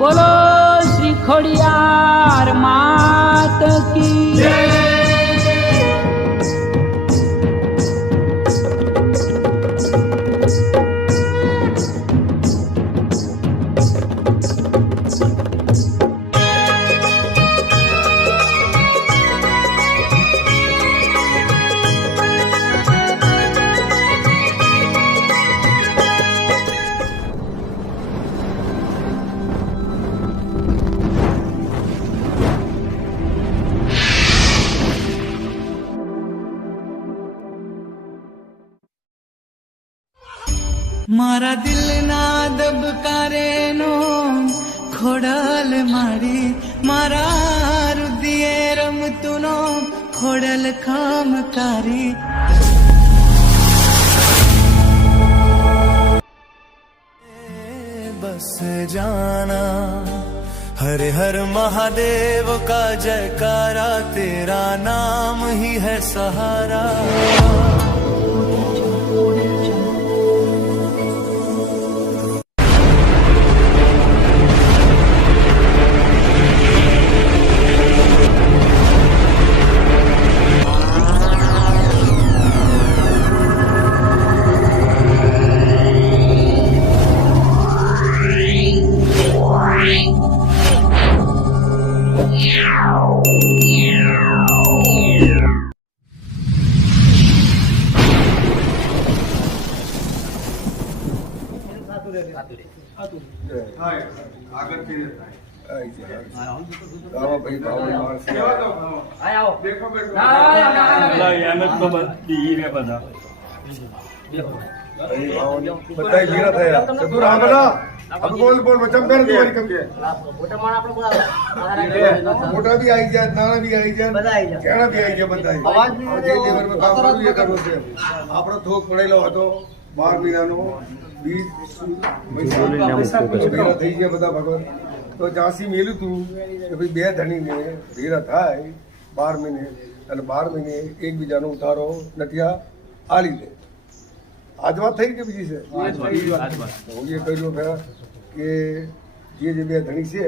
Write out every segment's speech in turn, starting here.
બોલો શ્રી ખોડિયાર માત કી જય। મારા દિલના દબકારેનો ખોડલ મારી, મારા રુદિયે રમતુનો ખોડલ ખામકારી। बस जाना हर हर महादेव का जयकारा, तेरा नाम ही है सहारा। મોટા भी आई जाए, नाना भी आई जाए, केड़ा भी आई जाए, બધા જે લેવલ માં કામ કરવું એ કરવું છે। આપણો થોક પડેલો હતો 12 મહિનાનો 20 પૈસા થઈ ગયા બધા ભગવાન। તો જાસી મેલું તું કે ભાઈ બે ધણીને ભેરા થાય 12 મહિને, અને 12 મહિને એકબીજાનો ઉતારો નટિયા આલી લે। આજ વાત થઈ કે બીજી છે? હું એ કહ્યું કે જે બે ધણી છે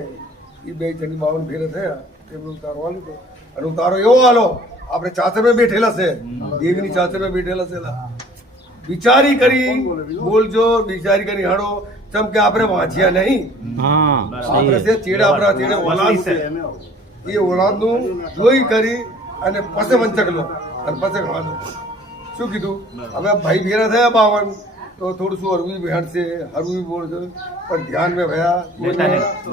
એ બે ધણી 52 ભેરા થયા, તેમનો ઉતારો આલી દો। અને ઉતારો એવો આલો, આપણે ચાચરમાં બેઠેલા છે, દેવીની ચાચરમાં બેઠેલા છે, વિચારી કરી બોલજો, વિચારી કરી હાડો, ચમ કે આપણે વાંચ્યા નહીં, આપણે છે ચેડે, આપણા ચેડે ઓલાદ છે, એ ઓલાદનું જોઈ કરી અને પછી વંચક લો અને પછી ખાવાનું। શું કીધું? હવે ભાઈ ભેરા થયા 52, તો થોડું શું હરવું ભેટ છે, હરવું બોલશે, પણ ધ્યાન મેં ભયા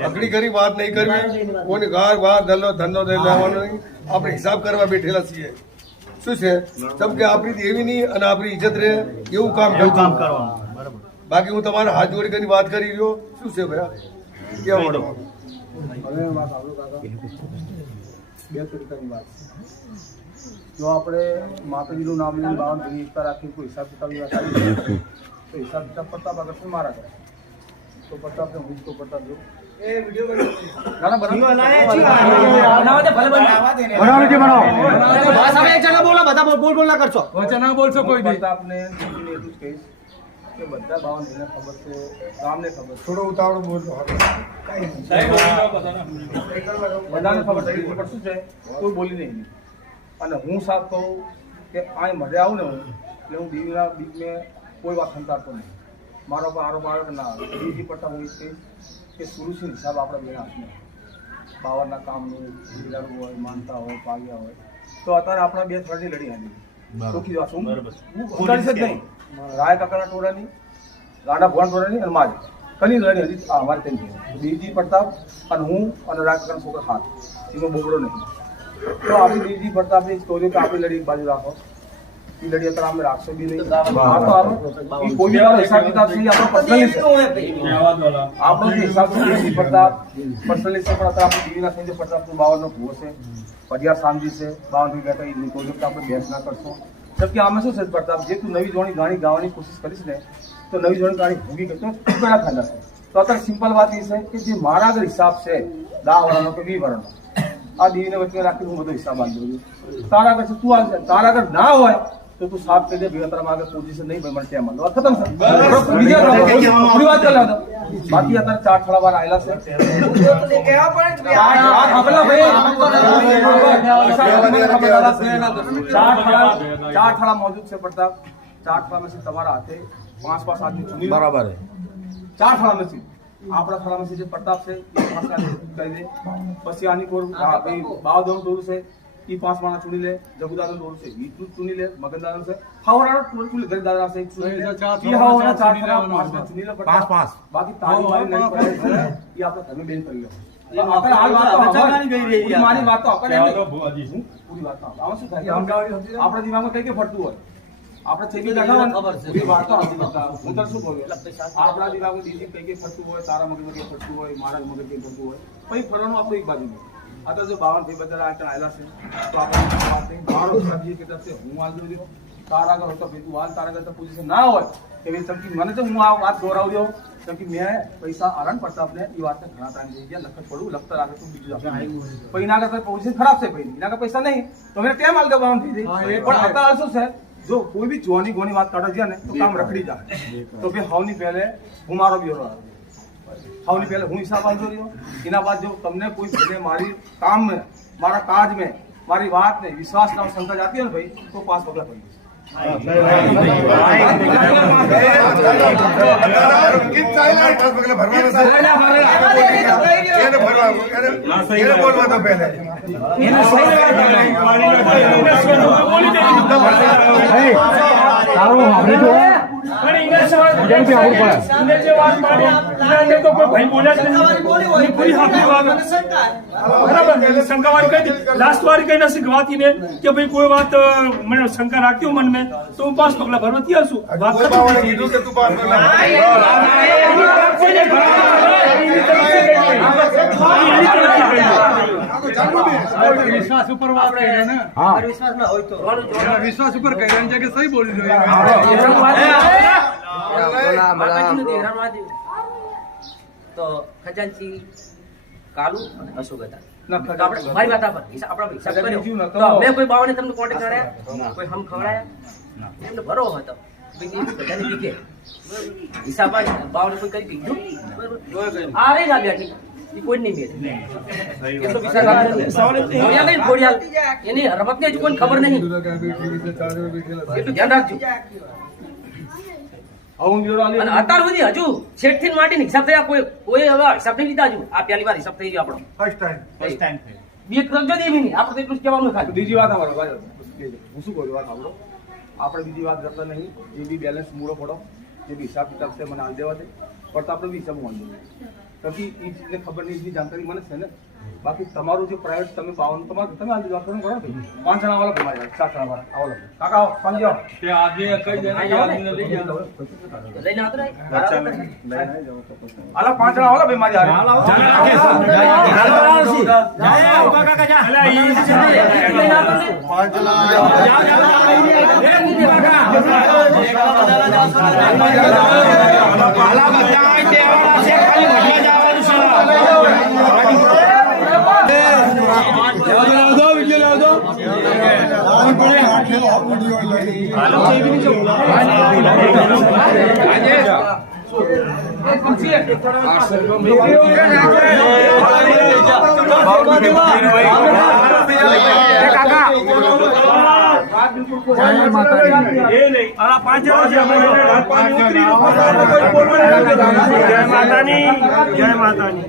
અકડી કરી વાત નહીં કરવી, કોઈને ગાર વાર ધંધો લેવાનો નહીં, આપણે હિસાબ કરવા બેઠેલા છીએ। શું છે? જેમ કે આપણી દેવીની અને આપણી ઇજ્જત રહે એવું કામ કરવાનું। બાકી હું તમારા હાથ જોડી કરીને વાત કરી રહ્યો। શું છે ભયા કેવા મળો? હવે વાત આવડો કાકા, બે તરીકાની વાત। જો આપણે માતાજીનું નામ લઈને 52 એકતા રાખી કોઈ હિસાબ કિતાબ તો હિસાબ કિતાબ પ્રતાપ આગળ શું મારા કરે તો પ્રતાપને હું તો પ્રતાપ જો બધા 52 ખબર છે, ગામને ખબર, થોડો ઉતાવળો બોલતો બધાને ખબર છે, પણ શું છે કોઈ બોલી નહીં। અને હું સાફ કહું કે આ મરે આવું ને એટલે હું દેવીના બીજ મેં કોઈ વાત સંતાડતો નહીં, મારો પર આરોપ આવે કે ના બીજી પડતા હું કહીશ કે સુરુષી હિસાબ આપણા બે હાથમાં 52ના કામનું બિલાડું હોય, માનતા હોય, પાગ્યા હોય, તો અત્યારે આપણા બે થર્ડની લડી હતી ચોખ્ખી વાત હું ઉતારીશ જ નહીં। રાય કાકાના ટોળાની, ગાંડા ભગવાન ટોળાની અને મારી કની લડી હતી આ અમારે તેની બીજી પ્રતાપ અને હું અને રાય કાકાના છોકરા હાથ એમાં બોગડો નહીં। તો આપણી બીજી પ્રતાપની સ્ટોરી કે આપણી લડી એક બાજુ રાખો, એ લડી અત્યારે અમે રાખશો બી નહીં, કોઈ બી હિસાબ કિતાબ છે આપણો પર્સનલી છે, આપણો જે હિસાબ છે બીજી પ્રતાપ પર્સનલી છે, પણ અત્યારે આપણે દેવીના સંજય પ્રતાપનું 52નો ભૂવો છે, પડિયા સામજી છે, 52 ગયા હતા એ કોઈ આપણે બેસ ના કરશો। જબ કે આમાં શું છે પ્રતાપ, જે તું નવી જોડી ગાણી ગાવાની કોશિશ કરીશ ને તો નવી જોડી ગાણી ભૂગી ગઈ તો કયા ફાયદા છે? તો અત્યારે સિમ્પલ વાત એ છે કે જે મારા આગળ હિસાબ છે 10 વર્ષનો કે 20 વર્ષનો, આ દેવીને વચ્ચે રાખી હું બધો હિસાબ આપી દઉં છું। તારા આગળ તું આવશે, તારા આગળ ના હોય તો તું સાફ કરી દે, ભાઈ તારા આગળ પોઝિશન નહીં ભાઈ મને કેમ મળે, ખતમ છે। પૂરી વાત કરી લો બાકી અત્યારે 4 થોડા વાર આયેલા છે. 4 થોડા મોજूद છે પ્રતાપ. 4 થોડા में से તમારા હાથે 5 આદમી ચૂની બરાબર है. 4 થોડા में से આપણા થોડા में से જે પ્રતાપ છે એ 5 આદમી કહી દે. પછી આની કોર બાવદોર દોર છે એ 5 માણસ ચૂની લે. જગુદાદા દોર છે એ ચૂની લે. મગનદાદા છે હવરાનો ચૂની લે. ગરીદાદા છે ચૂની લે. એ હવરાના 4 થોડા 5 ચૂની લે. 5 બાકી તાળી મારી નહીં પડે છે એ આપણે તમે બેન કરી લો. આપણે હાલ વાત તો મારી વાત તો આપણે પૂરી વાત તો આમાં શું થાય આપણા દિમાગમાં કઈ ફરતું હોય આપણે થઈ ગયું પૂરી વાત તો હું તને શું બોલ્યો આપણા દિમાગમાં બીજી કઈ ફરતું હોય તારા મગજમાં કઈ ફરતું હોય મારા મગજ કઈ ફરતું હોય પછી ફરવાનું આપણું એક બાજુ આ તો જો 52 ભાઈ બધા આયેલા છે તો આપણે મારો સમજી કે હું હાલ જો તારા આગળ હતો ભાઈ તું હાલ તારા આગળ પોઝિશન ના હોય કે ભાઈ સમજી મને તો હું આ વાત દોરાવી દઉં કેમ કે મેં પૈસા આરણ પ્રતાપને એ વાતને ઘણા ટાઈમ થઈ ગયા લખત પડું લખતર આગળ તું બીજું આપણે પછી એના આગળ પોઝિશન ખરાબ છે ભાઈ એના આગળ પૈસા નહીં તો મેં કેમ હાલ દબાવવાનું થઈ જાય પણ અત્યારે શું છે જો કોઈ બી જોની ગોની વાત કાઢે છે ને તો કામ રખડી જાય તો ભાઈ હાવની પહેલે હું મારો બ્યુરો હાવની પહેલે હું હિસાબ આપજો રહ્યો એના બાદ જો તમને કોઈ ભલે મારી કામ में મારા કાજ में મારી વાત ને વિશ્વાસ ના શંકા જાતી હોય ને ભાઈ તો 5 પગલા પડી लास्ट वारी कहीं ना सिखवाती ने कि भाई कोई बात मैंने शंका रखती हूँ मन में तो मैं 5 पगला भरवा दिया हूँ बात વિશ્વાસ ઉપર વાત કરી ને વિશ્વાસ ના હોય તો વિશ્વાસ ઉપર કહી રહ્યા છે કે સહી બોલી રહ્યો તો ખજાનચી કાલુ અને અશોક હતા આપણે મારી વાત આપણ આપણા હિસાબ કર્યો તો મેં કોઈ બાવને તમને કોન્ટેક્ટ કર્યા કોઈ હમ ખવડાયા એમને ભરો હતો બધાને બીકે હિસાબ બાવને કોઈ કરી દીધું બરાબર આ રે ના બેઠી એ કોઈ નહીં મેળ એમ તો વિચાર એની રમત ને કોઈ ખબર નહીં એટલું ધ્યાન રાખજો અને અત્યાર સુધી હજુ શેઠ થી માટી હિસાબ થયા કોઈ હવે હિસાબ નહીં લીધા હજુ આ પહેલી વાર હિસાબ થઈ ગયો આપણો ફર્સ્ટ ટાઈમ બે કરજો દેવી નહીં આપણે એટલું જ કહેવાનું ખાલી બીજી વાત અમારો હું શું કહું વાત સાંભળો આપણે બીજી વાત કરતા નહીં જે બી બેલેન્સ મૂળો પડો જે બી હિસાબ કિતાબ છે મને હાલ દેવા દે પણ આપણે બી હિસાબ વાંધો નહીં એ ચીજને ખબર નહીં એની જાણકારી મને છે ને બાકી તમારું જે પ્રાઇવેટ તમે બાવન તમારે તમે આજે વાત કરો ને 5 જણા વાળા તમારે 7 જણા વાળા આવો કાકા આવો સાંજે આવો તે આજે કઈ દેના આદમીને લઈ જાવ લઈને આવતો રહે આલા 5 જણા વાળા ભાઈ મારી હારે હાલ આવો કાકા જા અલા ઈ 5 जय मातानी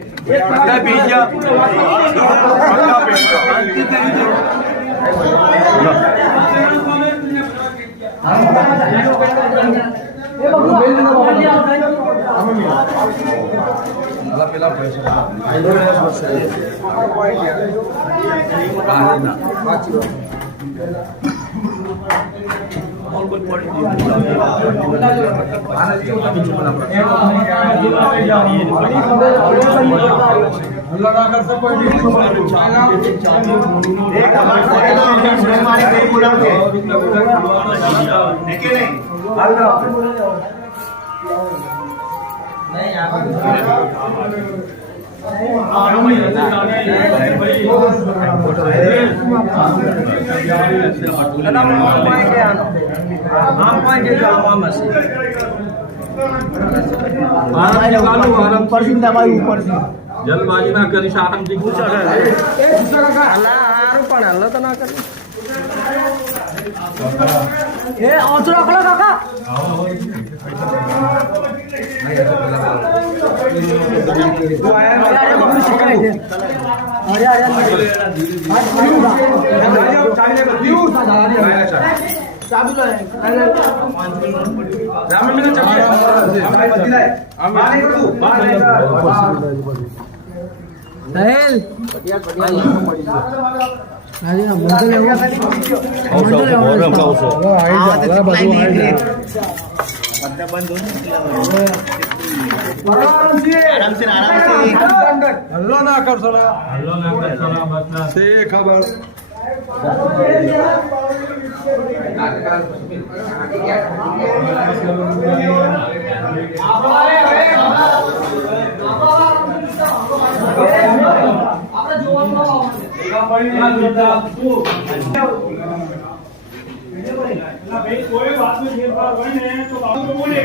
જલબાજી ના કરી આરામથી હલ્લો ના કરશો તે ખબર કોઈ વાતનો ફેરફાર હોય ને તો બાબુ તો બોલે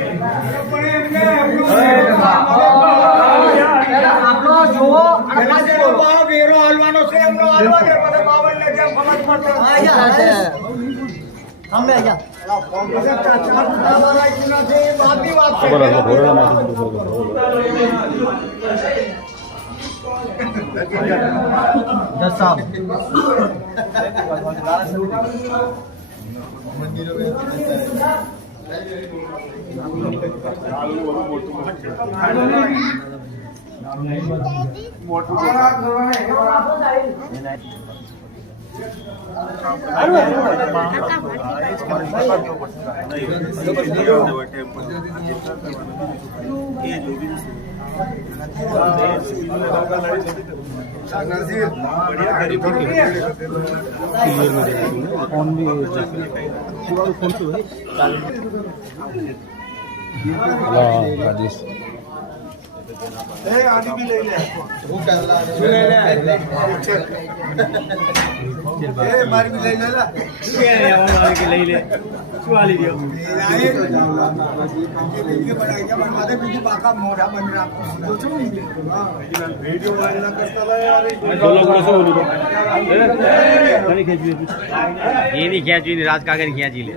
એની ખેંચવી રાજ કાકા ની ખેંચી લે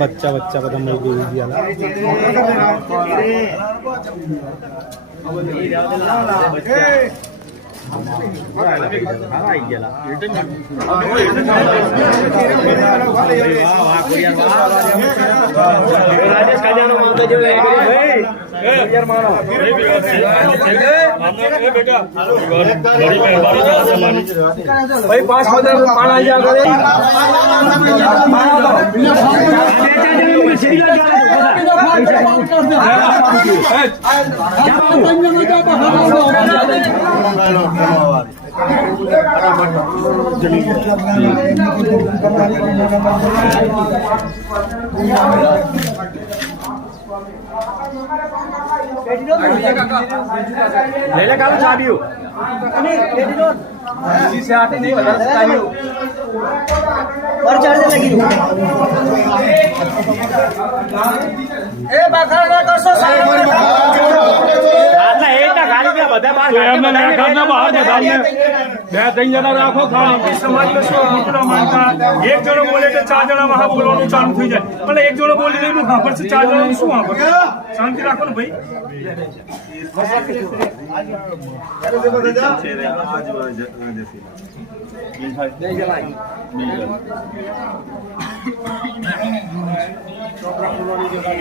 બચ્ચા બચ્ચા બધા મળી ગયું ભાઈ 5 પાણા ले कालू चाबियो से आते नहीं बता चाहिए और चढ़ने लगी ए बाखा ना करसो આટલા એકના ગાડી કે બધા બહાર એમને ના ઘરના બહાર ને સામને બે ત્રણ જણા રાખો ખાલી સમાજમાં શું આપણા માનતા એક જણો બોલે કે 4 જણામાં હા બોલવાનું ચાલુ થઈ જાય એટલે એક જણો બોલી દે હા પર 4 જણાનું શું આપે શાંતિ રાખો ને ભાઈ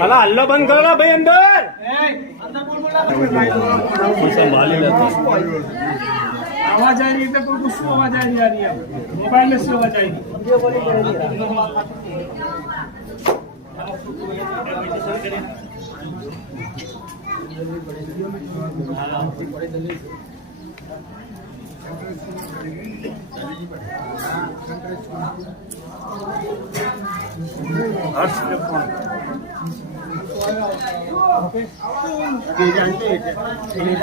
અલા હલ્લો બંધ કરો ના ભાઈ અંદર आवाज आ रही है तो कुछ आवाज आ रही है मोबाइल में से आवाज आ रही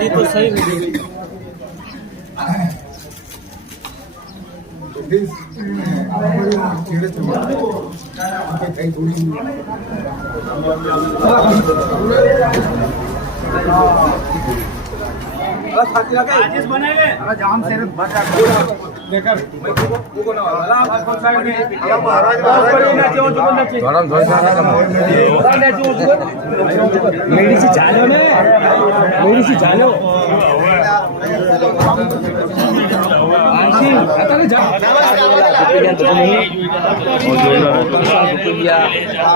तो सही this છેડે છે કઈ થોડી મેડીસી ચાલ્યો ને મેડીસી ચાલ્યો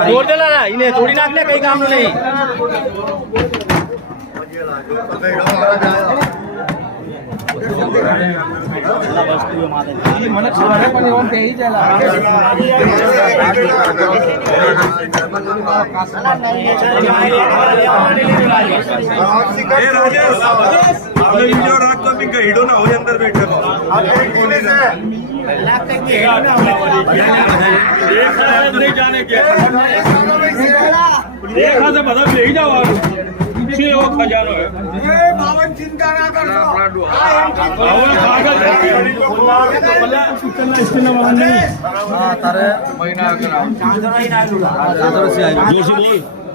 તોડેલા એને તોડી નાખ ને કઈ કામનું નહીં મને ખબર પણ એમ કહી हीरो ना हो अंदर बैठे नहीं जाने के देखा से मतलब ले जाओ खजानो है चिंता ना करो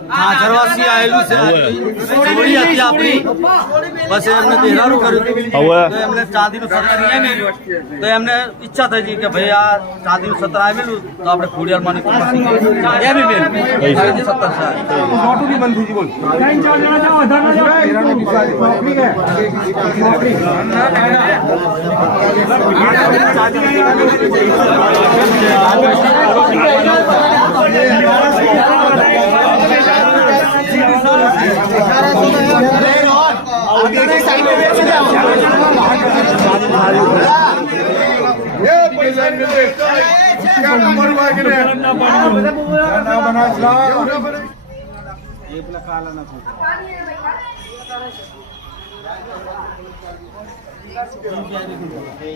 હાજરવાસી આવેલું છે ચોરી હતી આપણી પછી એમને દેરારું કર્યું તો એમને ચાંદીનું સત્ર તો એમને ઈચ્છા થઈ હતી કે ભાઈ આ ચાંદીનું સત્ર આવેલું તો આપણે ખોડિયારમાં એમી બેન સત્તર નોટું બી બંધ થઈ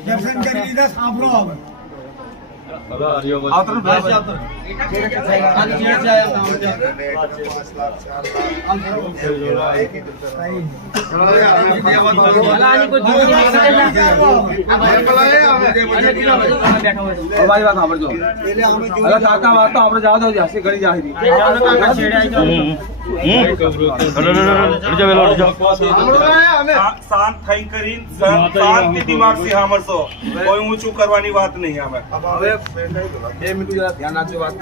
દર્શન કરી લીધા સાંભળો હવે અમારી વાત સાંભળજો એટલે કાકા વાત તો આપણે જવા દો હસી ઘડી જાય શાંત થઈ કરી શાંતિ દિમાગથી સાંભળશો કોઈ ઊંચું કરવાની વાત નહીં અમે હવે 2 મિનિટ જરા ધ્યાન રાખજો વાત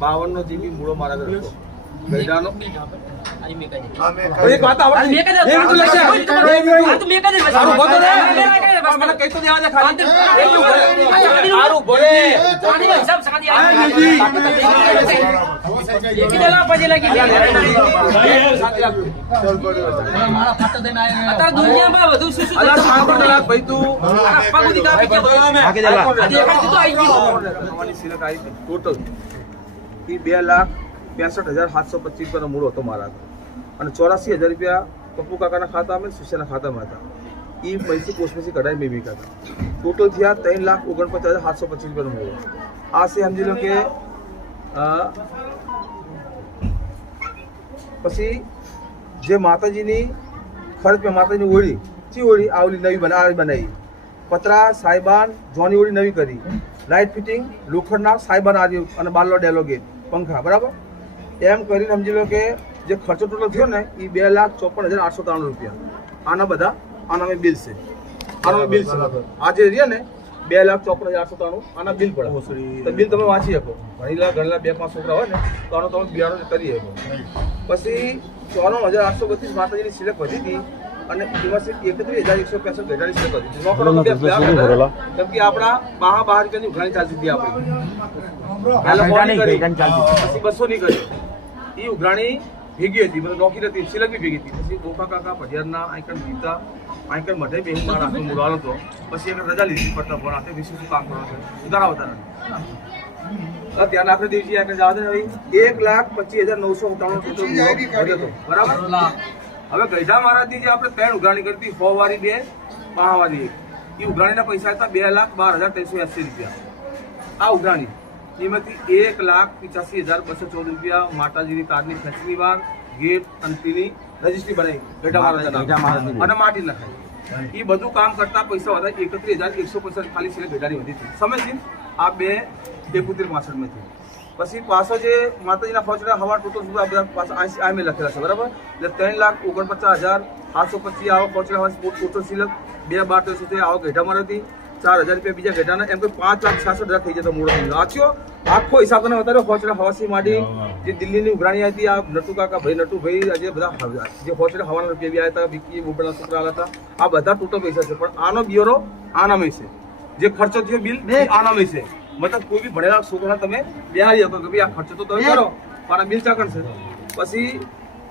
52 નો જીબી મૂળો મારા ઘરે હતો ગઈડાનો એક વાત આવડે એક મિનિટ લખશે આ તો મેં કહી સારું બોલો રે મને કઈ તો દેવા દે ખાલી સારું બોલે પાણી હિસાબ સકાદી આ એક દેલા પછી લાગી મારા ફાટો દેને આયા અત્યારે દુનિયામાં વધુ શું શું અલા સાંભળ લાગ ભાઈ તું પગુદી કાપી કે આગે દેલા દેખાય તો આવી ગયો અમારી સિલક આવી ટોટલ ઈ 2,62,725 રૂપિયાનો મૂળો હતો મારા અને 84,000 રૂપિયા પપ્પુ કાકાના ખાતામાં સુશેના ખાતામાં હતા એ પૈસે પોસ્ટમેથી કઢાઈ મેં બી કાકા ટોટલ થયા 3,49,725 રૂપિયાનો મૂળો આ છે સમજી લો કે પછી જે માતાજીની ખર્ચ મેં માતાજીની ઓળી ચી ઓળી આવલી નવી બનાવી પતરા સાહેબાન જોની ઓળી નવી કરી લાઇટ ફિટિંગ લોખંડના સાહેબાન આવ્યું અને બારલો ડેલોગેટ પંખા બરાબર એમ કરીને સમજી લો કે જે ખર્ચો ટોટલ થયો ને એ 2,54,893 રૂપિયા આના બધા આના બિલ છે આના બિલ છે આ જે રહ્યા ને 2,54,893 આના બિલ પડે તો બિલ તમે વાંચી શકો ભણીલા ગણેલા 2-5 છોકરા હોય ને તો આનો તમે બિયારણ કરી શકો પછી 94,832 માતાજીની સિલેક્ટ વધી હતી અને એમાંથી 31,165 ઘટાડી સિલેક્ટ હતી નોકરો કેમ કે આપણા બહાર રૂપિયાની ઉઘરાણી ચાલતી હતી આપણી પછી 200 ની કરી એ ઉઘરાણી ભેગી હતી બધું નોકરી હતી સિલેક્ટ બી ભેગી હતી પછી ગોખા કાકા પઢિયારના આઈકન ગીતા આઈકન મઢે બેન મારા હાથનો મુરાલો હતો પછી એક રજા લીધી પડતા ફોન હાથે વિશેષ કામ કરવાનું સુધારા વધારા ધ્યાન આપણે દેવજી આગળ જવા દે ભાઈ 1,25,997 બરાબર હવે ગઈઢા મહારાજની જે આપણે 3 ઉઘરાણી કરતી 100 વાળી 2 મહાવાળી 1 એ ઉઘરાણીના પૈસા હતા 2,12,380 રૂપિયા આ ઉઘરાણી એમાંથી 1,85,214 રૂપિયા માતાજીની કારની ફેક્ટરી વાર ગેટ અને તેની રજીસ્ટ્રી બનાવી ગઈઢા મહારાજ અને માટી નખાય એ બધું કામ કરતા પૈસા વધારે 31,150 ખાલી સિલેક્ટ ઘટાડી વધી હતી સમજથી આ 2,72 માં થી પછી પાછો જે માતાજીના ફોચડા હવા ટોટલ સુધી આ બધા પાછા આ મેં લખેલા છે બરાબર એટલે 3,49,725 આવો ફોચડા હવા ટોટલ સિલેક્ટ 2,12 સુધી આવો ઘેટામાં હતી 4,000 રૂપિયા બીજા ઘેટાના એમ કે 5,66,000 થઈ જતો મૂળો આચ્યો આખો હિસાબ તમે બતાવ્યો ફોચડા હવાસી માંડી જે દિલ્હીની ઉઘરાણી હતી આ નટુ કાકા ભાઈ નટુભાઈ આજે બધા જે ફોચડા હવાના રૂપિયા બી આવ્યા હતા વિકી બોબડા છોકરા હતા આ બધા ટોટલ પૈસા છે પણ આનો બ્યુરો આનામે છે જે ખર્ચો થયો બિલ આનામે છે મતલબ કોઈ બી ભણેલા છોકરા તમે બેહારી શકો કે ભાઈ આ ખર્ચો તો તમે કરો પણ આ બિલ ચાકણ છે પછી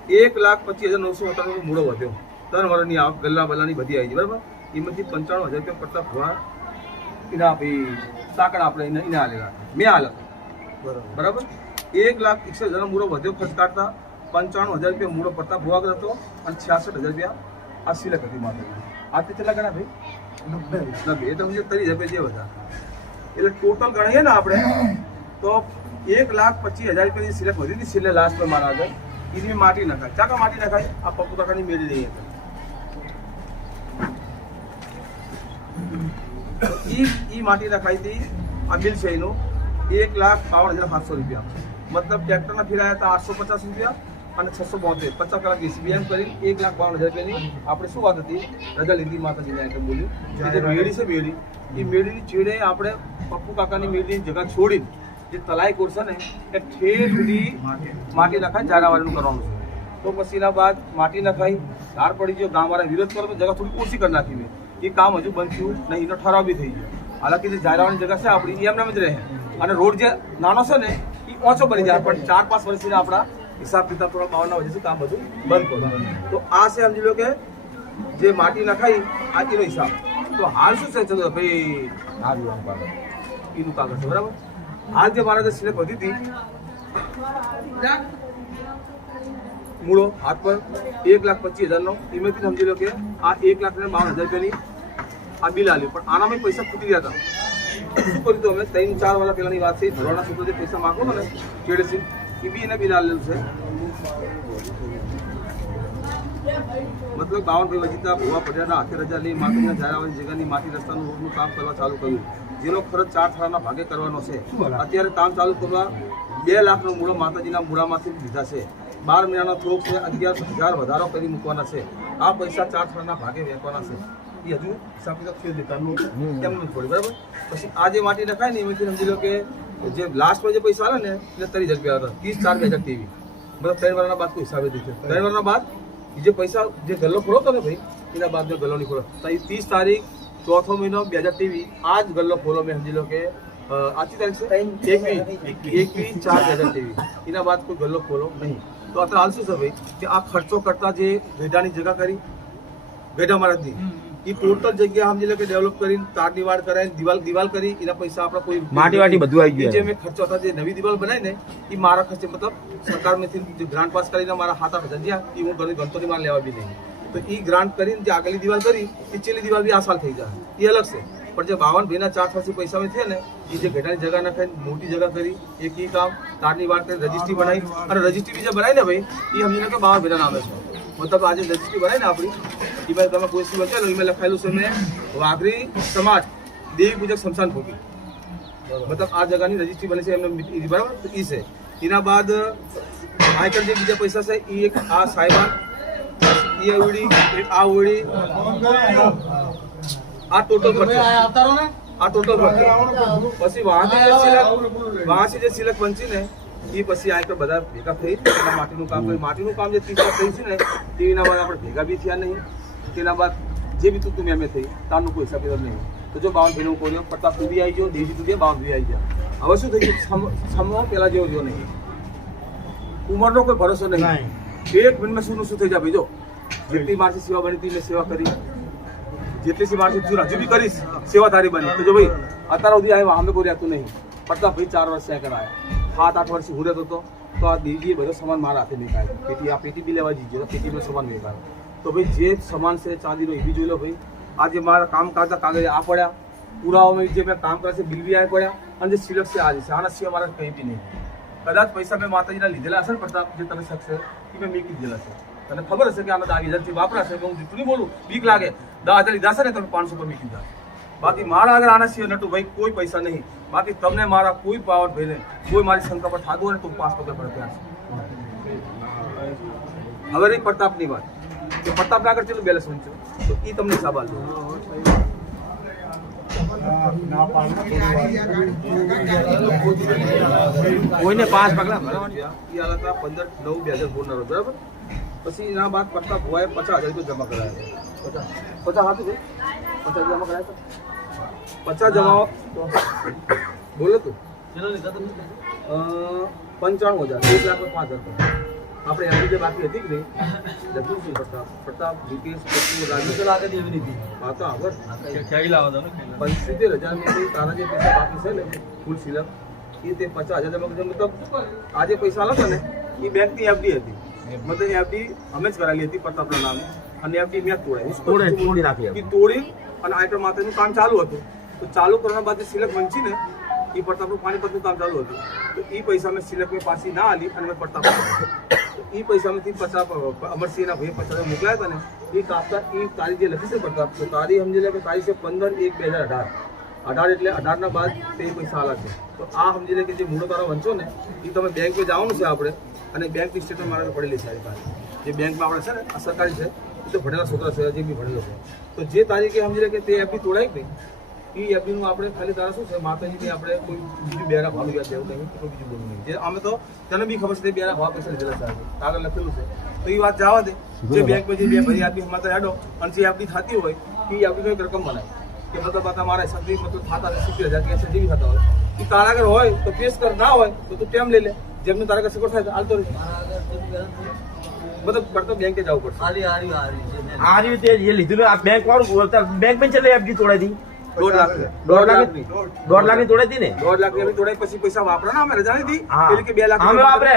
1,25,958 મૂળો વધ્યો 3 વર્ષની આવક ગલ્લા બલ્લાની બધી આવી ગઈ બરાબર એમાંથી 95,000 રૂપિયા પડતા ભવા એના ભાઈ સાકડ આપણે એને હાલેલા મેં હાલ બરાબર 1,61,000 મૂળો વધ્યો ખર્ચ કાઢતા 95,000 રૂપિયા મૂળો પડતા ભવાગ હતો અને 66,000 રૂપિયા આ સિલેક્ટ હતી માત્ર આ તે કેટલા ગણા ભાઈ 90 એ તો 30,000 રૂપિયા જે બધા એટલે ટોટલ ગણીએ ને આપણે તો 1,25,000 રૂપિયાની સિલેક્ટ વધી હતી છેલ્લે લાસ્ટ પર મારા આગળ એની માટી નખાય ચાકા માટી નખાય આ પપ્પુ કાકાની મેળી દઈએ ઈ માટી નખાઈ હતી આ બિલ છે એનું 1,52,700 રૂપિયા મતલબ ટ્રેક્ટરના ફેરાયા હતા 850 રૂપિયા અને 672 50 કલાક એસીબીએમ કરી 1,52,000 રૂપિયાની આપણે શું વાત હતી રજા લીધી માતાજીને આઈટમ બોલી જે મેળી છે મેળી એ મેળીની ચીડે આપણે પપ્પુ કાકાની મેળીની જગ્યા છોડીને જે તલાઈ કોર્સ છે ને એ ઠેર સુધી માટી નખાય જારાવાળીનું કરવાનું છે તો પછી એના બાદ માટી નખાઈ ધાર પડી ગયો ગામવાળા વિરોધ કરો તો જગ્યા થોડી ઓછી કરી નાખી મેં એ કામ હજુ બંધ થયું નહીં એનો ઠરાવ બી થઈ ગયો હાલાકી જે જારાવાની જગ્યા છે આપણી એમને જ રહે અને રોડ જે નાનો છે ને એ ઓછો બની જાય પણ 4-5 વર્ષથી આપણા હિસાબ કિતાબ થોડા 52 વજેથી કામ બધું બંધ કરવાનું તો આ છે સમજી લો કે જે માટી નખાઈ આ એનો હિસાબ તો હાલ શું છે ચલો ભાઈ એનું કાગળ છે બરાબર હાલ જે મારા જે સિલેક્ટ વધી હતી મૂળો હાથ પર 1,25,000 નો એમાંથી સમજી લો કે આ 1,52,000 રૂપિયાની આ બિલ આવ્યું પણ આનામાં પૈસા ખૂટી ગયા હતા શું કર્યું હતું અમે 3-4 વર્ષ પહેલાની વાત છે ભરવાના સૂત્રો જે પૈસા માગો ને ચેડેસી એ બી એને બિલ આવેલું છે મતલબ 52 વજીતા ભુવા પટેલના હાથે રજા લઈ માટીના જારાવાની જગ્યાની માટી રસ્તાનું રોડનું કામ કરવા ચાલુ કર્યું જેનો ખર્ચ 4 થાળાના ભાગે કરવાનો છે અત્યારે કામ ચાલુ કરવા 2 લાખનો મૂળો માતાજીના મૂળામાંથી લીધા છે 12 મહિનાનો થોક છે 11,000 વધારો કરી મૂકવાના છે આ પૈસા 4 થાળાના ભાગે વેચવાના છે એ હજુ હિસાબ કિતાબ થયો દેતાનું કેમનું થોડી બરાબર પછી આ જે માટી નખાય ને એમાંથી સમજી લો કે જે લાસ્ટમાં જે પૈસા આવે ને એટલે 30,000 રૂપિયા હતા 30,4,000 તેવી મતલબ 3 વર્ષના બાદ કોઈ હિસાબે દીધું 3 વર્ષના બાદ જે પૈસા જે ગલ્લો ખોલો હતો ને ભાઈ એના બાદ જો ગલ્લો નહીં ખોલો તો એ 30 તારીખ 4થો મહિનો 2023 આ જ ગલ્લો ખોલો મેં સમજી લો કે આજની તારીખ છે 21/4/2023 એના બાદ કોઈ ગલ્લો ખોલો નહીં તો અત્યારે હાલ શું છે ભાઈ કે આ ખર્ચો કરતા જે ગઢાની જગ્યા કરી ગઢા મહારાજની એ ટોટલ જગ્યા સમજી લો કે ડેવલપ કરીને તારની વાડ કરાવીને દિવાલ કરી એના પૈસા આપણા કોઈ માટી વાટી બધું આવી ગયું જે મેં ખર્ચો હતા જે નવી દિવાલ બનાવી ને એ મારા ખર્ચે મતલબ સરકારમાંથી જે ગ્રાન્ટ પાસ કરીને મારા 7-8 હજાર જ્યાં એ હું ઘરે ગણતરી માર લેવા બી નહીં તો એ ગ્રાન્ટ કરીને જે આગળની દિવાલ કરી એ છેલ્લી દિવાલ બી આ સાલ થઈ જાય એ અલગ છે પણ જે 52 ભાઈના 4 વર્ષથી પૈસા મેં થયા ને એ જે ઘેટાની જગ્યા નખાઈ મોટી જગ્યા કરી એક એ કામ તારની વાડ કરી રજિસ્ટ્રી બનાવી અને રજિસ્ટ્રી બીજા બનાવી ને ભાઈ એ સમજીને કે 52 ભાઈના નામે છે મતલબ આજે રજિસ્ટ્રી બનાવી ને આપણી એ ભાઈ તમે કોઈ સિવાય ચાલો એમાં લખાયેલું છે મેં વાઘરી સમાજ દેવી પૂજક સ્મશાન ભૂમિ મતલબ આ જગ્યાની રજિસ્ટ્રી બની છે એમને બરાબર એ છે એના બાદ આયકર જે બીજા પૈસા છે એ એક આ સાહેબા એ ઓળી આ ઓળી આ ટોટલ ખર્ચો આ ટોટલ ખર્ચો પછી વહાંથી જે સિલક બનશે ને એ પછી આયકર બધા ભેગા થઈ માટીનું કામ કર્યું માટીનું કામ જે 30 થઈ છે ને તેના બાદ આપણે ભેગા બી થયા નહીં તેના બાદ જે બી તું મેં થઈ તારનું કોઈ હિસાબ કિતાબ નહીં તો જો 52 ભાઈનું કોઈ પ્રતાપ તું બી આવી ગયો દેવજી તું બી 52 બી આવી ગયા હવે શું થઈ ગયું સમૂહ પેલા જેવો જો નહીં ઉંમરનો કોઈ ભરોસો નહીં 1 મિનિટમાં શું થઈ જાય ભાઈ જો જેટલી માણસી સેવા બની હતી મેં સેવા કરી જેટલી સી માણસી તું હજુ બી કરીશ સેવા તારી બની તો જો ભાઈ અત્યાર સુધી આવ્યા અમે કોઈ રહેતું નહીં પ્રતાપ ભાઈ 4 વર્ષ ત્યાં કરાયા 7-8 વર્ષ હું રહેતો હતો તો આ દેવીએ બધો સામાન મારા હાથે નીકળ્યો પેટી આ પેટી બી લેવા જઈએ તો પેટીનો સામાન નીકળ્યો તો ભાઈ જે સામાન છે ચાંદીનો એ બી જોઈ લો ભાઈ આજે મારા કામ કરતા કાગળ આ પડ્યા પુરાવામાં જે મેં કામ કરે છે બિલ બી આ પડ્યા અને જે સિલેક્ટ છે આજે છે આના સિવાય મારા કંઈ બી નહીં કદાચ પૈસા મેં માતાજીના લીધેલા હશે ને પ્રતાપ જે તમે શકશે એ મેં મીકી દીધેલા છે તને ખબર હશે કે આના 10,000 વાપરાશે કે હું જૂઠું નહીં બોલું, બીક લાગે. 10,000 લીધા છે ને તમે 500 પર મૂકી દીધા. બાકી મારા આગળ આના સિવાય નટુભાઈ કોઈ પૈસા નહીં. બાકી તમને મારા કોઈ પાવર ભાઈ નહીં, કોઈ મારી શંકા પર થાતું હોય ને તો 5 પગલા પર ત્યાં હવે રહી પ્રતાપની વાત કે પ્રતાપના આગળ ચેટલું બેલેન્સ વંચ્યું તો એ તમને હિસાબ આપજો. કોઈને 5 પગલા ભરવાના એ આલા હતા 15/9/2014 ના રોજ, બરાબર. પછી એના બાદ પ્રતાપ ભુવાએ 50,000 રૂપિયા જમા કરાયા. 50 હતું ભાઈ, 50 જમા કરાયા હતા. 50 જમા બોલો તું 95,000, 1,05,000 આપણે એમની જે બાકી હતી કે નહીં લખ્યું છે પ્રતાપ દીપેશ કપૂર રાજુ આગળ એવી નથી હા તો આગળ 75,000 તારા જે પૈસા બાકી છે ને ફૂલ સિલક એ તે 50,000 મતલબ આ જે પૈસા આલા હતા ને એ બેંકની એફડી હતી, મતલબ એફડી અમે જ કરાયેલી હતી પ્રતાપના નામે અને એફડી મેં તોડી નાખી તોડી અને આઈટમ માટેનું કામ ચાલુ હતું. તો ચાલુ કરવાના બાદ સિલક વંચીને એ પ્રતાપનું પાણીપતનું કામ ચાલુ હતું. તો એ પૈસા મેં સિલક મેં પાછી ના આલી અને મેં પ્રતાપ એ પૈસામાંથી 50 અમરસિંહના ભાઈ 50,000 મોકલાયા હતા ને એ કાપતા એ તારીખ જે લખી છે પ્રતાપ તો તારીખ સમજી લે કે તારીખ છે 15/1/2018 એટલે 18 બાદ તે પૈસા આલા છે. તો આ સમજી લે કે જે મૂળો તારો વંચો ને એ તમે બેંક પર જવાનું છે આપણે અને બેંકની સ્ટેટમેન્ટ મારા પડેલી છે મારી પાસે. જે બેંકમાં આપણે છે ને આ સરકારી છે એ તો ભણેલા છોકરા છે, હજી બી ભણેલો છે. તો જે તારીખે સમજી લે કે તે એફડી તોડાય નહીં એ એફડીનું આપણે ખાલી તારા શું છે માતાજીની આપણે કોઈ બીજું બેરા ભાવ વ્યાજ દેવું નહીં, કોઈ બીજું બોલવું નહીં. જે અમે તો તને બી ખબર છે બેરા ભાવ પૈસા લીધેલા છે આગળ લખેલું છે. તો એ વાત જવા દે. જે બેંકમાં જે બે ભરી આદમી માતા હેડો અને જે એફડી થતી હોય એ એફડીનો એક રકમ બનાય કે મતલબ આ મારા હિસાબથી મતલબ થતા 70,000 કે 80,000 થતા હોય એ તારા આગળ હોય તો પેશ કર, ના હોય તો તું ટેમ લઈ લે. જેમનું તારા આગળ સગવડ થાય તો હાલતો રહે. મતલબ પડતો બેંકે જવું પડશે. આ રીતે જે લીધું આ બેંક વાળું બેંક માં ચાલે એફડી તોડાઈ દી 1.5 લાખની તોડાઈ દી ને 1.5 લાખ ની તોડાઈ પછી પૈસા વાપરા અમે રજા નથી એટલે કે 2 લાખ વાપરે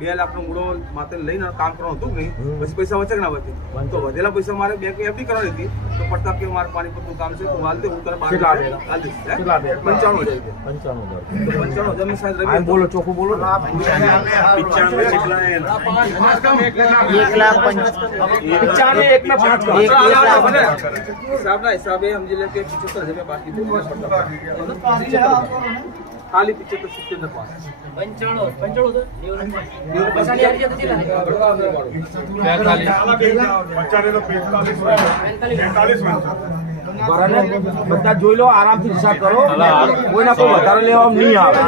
2 લાખનો મૂળો માથે લઈને કામ કરવાનું હતું નહીં. પછી પૈસા વચક ના વધે તો વધેલા પૈસા મારે બેંક એફડી કરવાની હતી. તો પ્રતાપ કે મારે પાણીપતનું કામ છે તો હાલ દે હું તને 95,000 ની સાઈઝ રહી. બોલો ચોખ્ખું બોલો 1,95,000 સાહેબના હિસાબે સમજી લે કે 75,000 બાકી ખાલી 75 ને 5 બધા જોઈ લો, આરામથી હિસાબ કરો, કોઈના કોઈ વધારે લેવા નહીં આવે.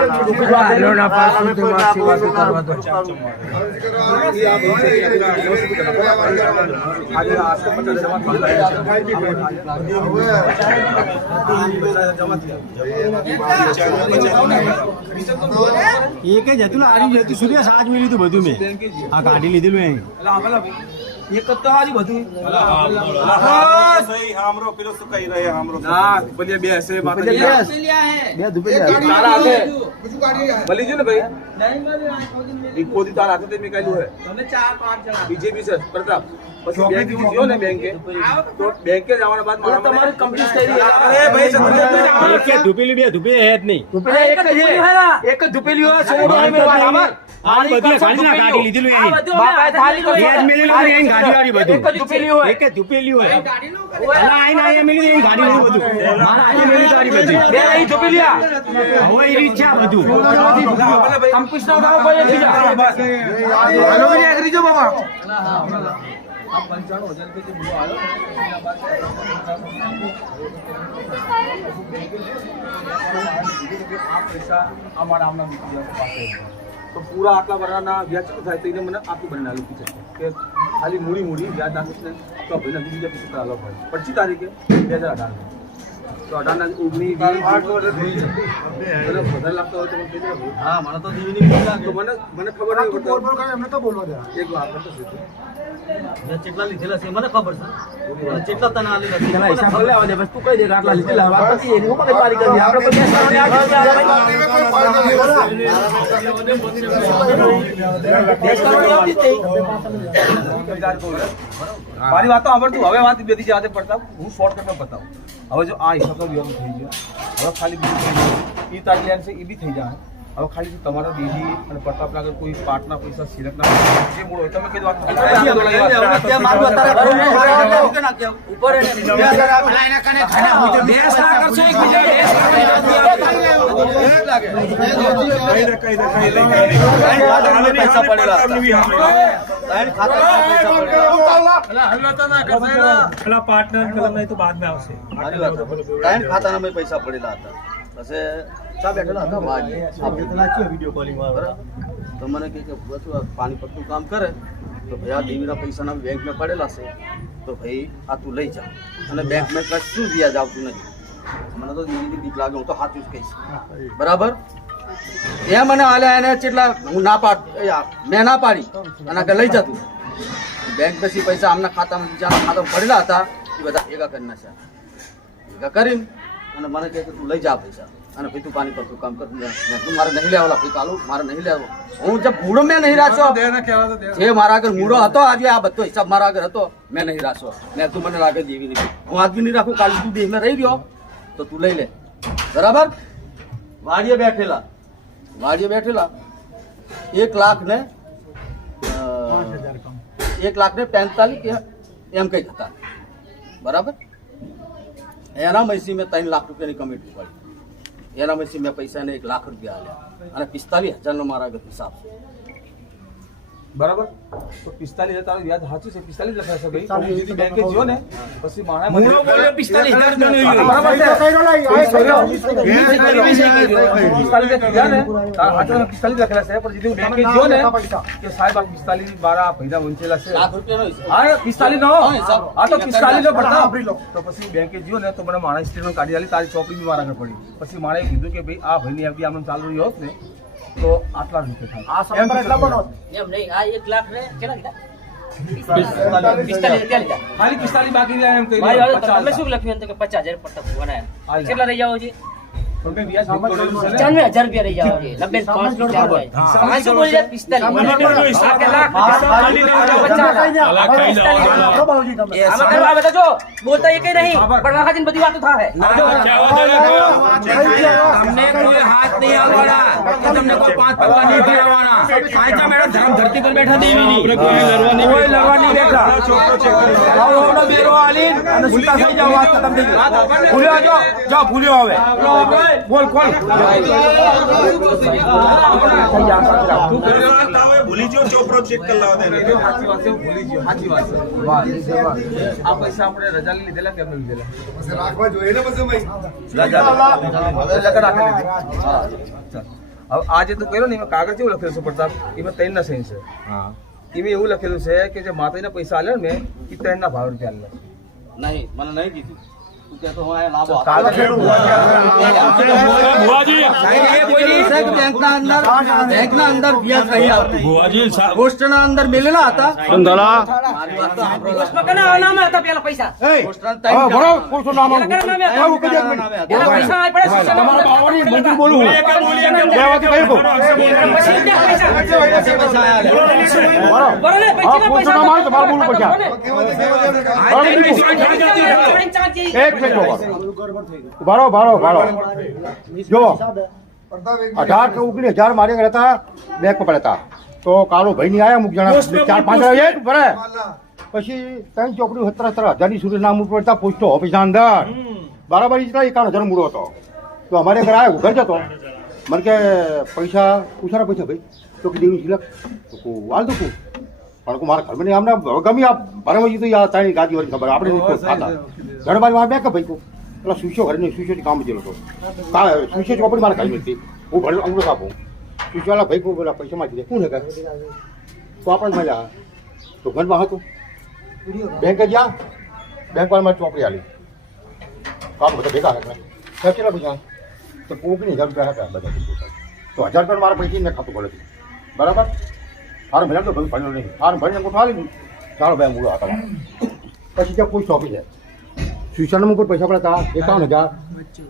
એક જ હતું ને આરી જતું સૂર્ય સાજ મેં લીધું બધું મેં આ કાઢી લીધેલું એક જ તો હારી બધું બે હશે ભલી છે ને ભાઈ ઇકોથી તારા હાથે મેં કાઢ્યું હે બીજેપી છે પ્રતાપ પછી બેંક ગયો ને બેંકે તો બેંકે જવાના બાદ તમારી કમ્પ્લીટ કરી એક ધુપેલી બે ધુપેલી હે જ નહીં એક જ ધુપેલી હોય સોડો આવે બરાબર આ બધું સાંજ ના ગાડી લીધેલું એ બાપા થાલી તો વ્યાજ મેલેલું એ ગાડી વાળી બધું એક જ ધુપેલી હોય અલા આઈ ના એ મેલી એ ગાડી નું બધું મારા આજે મેલી તારી બધી બે એ ધુપેલિયા હવે એ ઈચ્છા બધું કમ્પ્લીટ ના દાવ પડે છે હાલો મેરી આગરી જો બાબા આ 95,000 રૂપિયા જે મૂળો આવ્યો એના બાદ આ પૈસા અમારા આમના પાસે તો પૂરા આટલા વર્ષના વ્યાજ શું થાય તો એને મને આટલું બને આલું છે કે ખાલી મૂડી વ્યાજ નાખીશ ને તો ભાઈને બીજા પૈસા અલગ હોય 25 તારીખે 2018 તો 18 ના 19 વધારે લાગતો હોય તો હા મને તો દીવીની તો મને ખબર નહીં એમને તો બોલવા દે એક વાત તો જેટલા લીધેલા છે મને ખબર છે જેટલા તને આલી નથી તેના હિસાબ લેવા દે બસ તું કહી દે કે આટલા લીધેલા વાત પછી એની ઉપર પારી કરી આપણે કોઈ મારી વાત તો આવડતું હવે વાત બેથી જાતે પડતા હું શોર્ટકટમાં બતાવું હવે જો આ હિસાબ થઈ ગયો હવે ખાલી બીજું એ તારી લેન છે એ બી થઈ જાય હવે ખાલી તમારા દેવી અને પ્રતાપનગર કોઈ પાટના પૈસા સિલકના જે મૂળ હોય તમે કીધું ઉપર પૈસા પડેલા પેલા પાર્ટનર કલમ નહીં તો બાદ માં આવશે. ખાતાના મેં પૈસા પડેલા હતા. પછી ચા બેઠેલા હતા બરાબર. તો મને કહે કે પાણીપતનું કામ કરે તો ભાઈ આ દેવીના પૈસાના બેંકમાં પડેલા છે તો ભાઈ આ તું લઈ જા અને બેંકમાં કશું વ્યાજ આવતું નથી. મને તો દેવીની બીક લાગે, હું તો સાચું જ કહીશ બરાબર. એ મને હાલ્યા એને કેટલા હું ના પાડ મેં ના પાડી અને આગળ લઈ જતું બેંક પછી પૈસા આમના ખાતામાં બીજાના ખાતામાં પડેલા હતા એ બધા ભેગા કરી નાખ્યા. ભેગા કરીને અને મને કહે કે તું લઈ જા પૈસા અને ભાઈ તું પાણી પર કામ કર. તું મારે નહીં લેવાલા ભાઈ કાલુ મારે નહીં લેવો. હું જબ મૂળો મેં નહીં રાખ્યો જે મારા આગળ મૂળો હતો આજે આ બધો હિસાબ મારા આગળ હતો મેં નહીં રાખ્યો. મેં તું મને લાગે જેવી નહીં હું આજથી નહીં રાખું. કાલે તું દેહમાં રહી ગયો તો તું લઈ લે બરાબર. વાડીએ બેઠેલા 1,45,000 કે એમ કઈ હતા બરાબર. એના મહીસી મેં 3 લાખ રૂપિયાની કમિટી પડી. એના મહીસી મેં પૈસાને 1 લાખ રૂપિયા આલ્યા અને 45,000 મારા આગળ હિસાબ છે બરાબર. તો 45,000 તારું વ્યાજ સાચું છે. 45 લખાય છે ભાઈ જેથી બેંકે જ્યો ને પછી મારા મૂળો બોલ્યો 45,000 બરાબર છે. 45 લખેલા છે પણ જેથી બેંકે જ્યો ને કે સાહેબ આ 45 મારા પૈસા વંચેલા છે લાખ રૂપિયાનો હિસાબ. હા 45 નો હા તો 45 નો પડતા તો પછી બેંકે જ્યો ને તો મને મારા સ્ટેટમેન્ટ કાઢી આલી. તારી ચોપડી બી મારા આગળ પડી. પછી મારે કીધું કે ભાઈ આ ભાઈની એફડી આમ ચાલુ રહ્યો હોત ને તો આટલા રૂપિયા થાય. આ સંપર્ક એટલા બનો એમ નહીં આ 1 લાખ ને કેટલા લીધા 45 ખાલી 45 બાકી રહ્યા એમ કહી ભાઈ દીધું. તમે શું લખ્યું તો કે 50,000 પટ્ટા બનાયા કેટલા રહી જાવ છે પણ કંઈ વ્યાજ ભેગું કરેલું છે ને. 95,000 રૂપિયા રહી જાવ છે 90 શું બોલી 45 જો બોલતા એ કઈ નહીં પણ વાખાથી બધી વાતો થાય તમને કોઈ હાથ નહીં આવવાના તમને કોઈ 5 પગલા નહીં ભરાવાના. કાયદા મેડમ ધર્મ ધરતી પર બેઠા દેવીની કોઈ લડવા નહીં બેઠા. આવડો બેરો આલીન અને સુતા થઈ જાવ વાત ખતમ થઈ ગઈ. ભૂલ્યો જાઓ ભૂલ્યો હવે બોલ કોણ ભૂલી જો ચોપડો ચેક કરી લાવો દે. સાચી વાત છે હું ભૂલી ગયો. સાચી વાત છે. વાહ આ પૈસા આપણે રજા લીધેલા કેમ નહીં લીધેલા? પછી રાખવા જોઈએ ને પછી ભાઈ રજા રાખી લીધી. હા ચાલ. હવે આ જે તું કર્યો ને એમાં કાગળ કેવું લખેલું છે પ્રતાપ? એમાં 3 ના સહી છે. એમાં એવું લખેલું છે કે જે માતાજીના પૈસા આલ્યા ને મેં એ 3 ના ભાવ રૂપિયા આલ્યા. નહીં મને નહીં કીધું. તું કહેતો હું અહીંયા લાભો કાગળ કેવું ભુવાજી બેંકના અંદર વ્યાજ નહીં આવતું. ભુવાજી પોસ્ટના અંદર મેલેલા હતા. સંધાલા મારી વાત તો સાંભળો. કના નામે હતા પેલા પૈસા પોસ્ટના ત્રણ કના નામે હતા પૈસા આય પડે તમારા બાવાની મંજૂર બોલું જો 18 કે 19,000 મારે ઘરે હતા બેંક પર પડ્યા હતા તો કાલો ભાઈ ની આયા અમુક જણા 4-5 એક ભરે પછી 3 ચોપડી 17,000 ની સુધી નામ પડતા પોસ્ટો ઓફિસ અંદર બરાબર 51,000 મૂળો હતો તો અમારે ઘરે આવ્યો ઘર જતો મને કે પૈસા પૂછાના પૈસા ભાઈ તો કે દેવી સિલક તો હાલ તો પણ મારા ઘરમાં નહીં આમને ગમી આ ભરવા તો આ તારી ગાદી વાળી ખબર આપણે ખાતા ઘર બાજુ બે કે ભાઈ પેલા સુશો ઘરે નહીં સુશોથી કામ જેલો હતો સુશો ચોપડી મારે ખાઈ નથી હું ભરેલો અંગડો કાપું સુશોવાળા ભાઈ કોઈ પેલા પૈસા માંગી દે શું ને તો આપણે મળ્યા તો ઘરમાં હતું બેંકે જ્યાં બેંક વાળા ચોપડી આલી કામ બધા ભેગા હતા કેટલા પૈસા તો 19,000 રૂપિયા હતા બધા તો 1,000 રૂપિયા મારા પૈસા મેં ખાતું પડે બરાબર સારું ભણ્યા તો ભાઈ ભણ્યો નહીં સારું ભણીને ગોઠવા લીધું ચાલો ભાઈ મૂળો હતા પછી ત્યાં પોસ્ટ ઓફિસ છે સુશાળમાં કોઈ પૈસા પડતા 51,000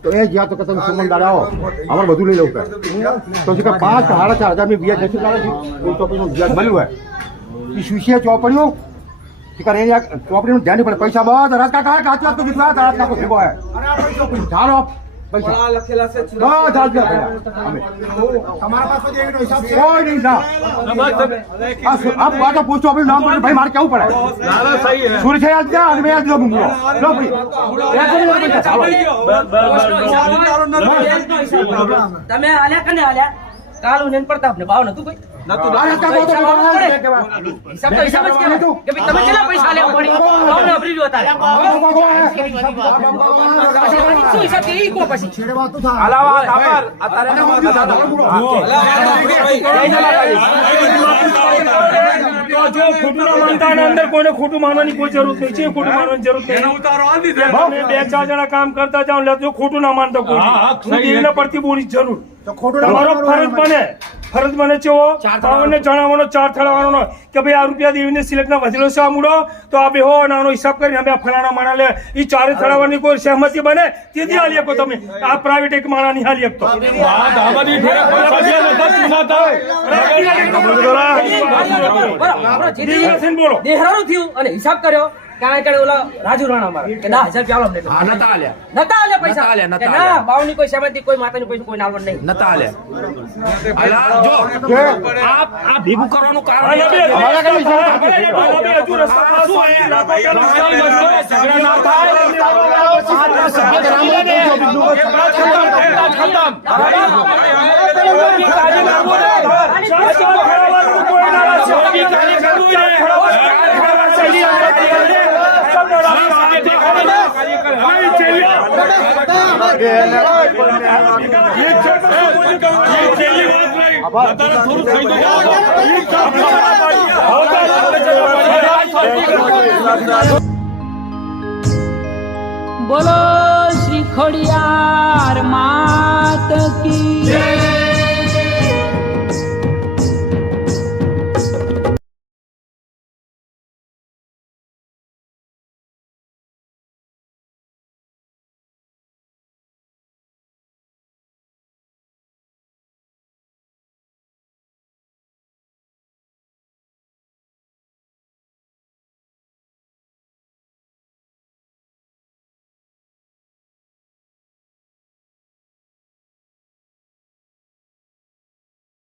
તો એ જ્યાં તો કે તમે સુમનદાર આવો અમારે બધું લઈ લઉં તો કે 5-4,500 ની વ્યાજ નથી લાવે છે પોસ્ટ ઓફિસનું વ્યાજ મળ્યું હોય એ સુશિયા ચોપડીઓ એની ચોપડીનું ધ્યાન નહીં પડે પૈસા બધા રાજકા કાકા કાચવા તો વિશ્વાસ રાજકા ભેગો હોય ચાલો પૈસા લખેલા છે બસ હાલ દે અમે તમારા પાસે જે હિસાબ છે કોઈ નહીં ના આપ બાતો પૂછો આપણે નામ પર ભાઈ મારે કેવું પડે ના સહી હે સુરજ આજ દે અને મેં આજ દો મુંગો લો ભાઈ તમે આલ્યા કને આલ્યા કાલુ ને પ્રતાપ ને ભાવ નતું કોઈ હિસાબ તો હિસાબ જ કહેવાય કે ભાઈ તમે કેટલા પૈસા આલ્યા પડી ભાવ ને અભરી રહ્યો શું હિસાબ કે ઈ કો પછી જો ખોટું ના માનતા ને અંદર કોઈને ખોટું માનવાની કોઈ જરૂર નહીં છે. ખોટું માનવાની જરૂર નહીં. તમે 2-4 જણા કામ કરતા જાઓ એટલે ખોટું ના માનતા કોઈ. હું દેવીના પરથી બોલી જરૂર. તમારો ફરજ બને છે પાવનને જણાવવાનો 4 થડાવવાનો કે ભાઈ આ રૂપિયા દેવીને સિલેક્ટ ના વધેલો છે આ મૂડો તો આ બે હો નાનો હિસાબ કરીને અમે ફલાણા માણા લે એ 4 થડાવવાની કોઈ સહમતિ બને તેથી હાલી શકો તમે. આ પ્રાઇવેટ એક માણા ની હાલી શકતો બોલો દેહરાનું થયું અને હિસાબ કર્યો કારણ કે ઓલા રાજુ રાણા મારા કે 10,000 રૂપિયા આલો નતા આલ્યા પૈસા કે ના બાવની કોઈ સહમતિ કોઈ માતાની કોઈ કોઈ નાલવણ નહીં નતા આ ભેગું કરવાનું કારણ બોલો શ્રી ખોડિયાર માત કી જય.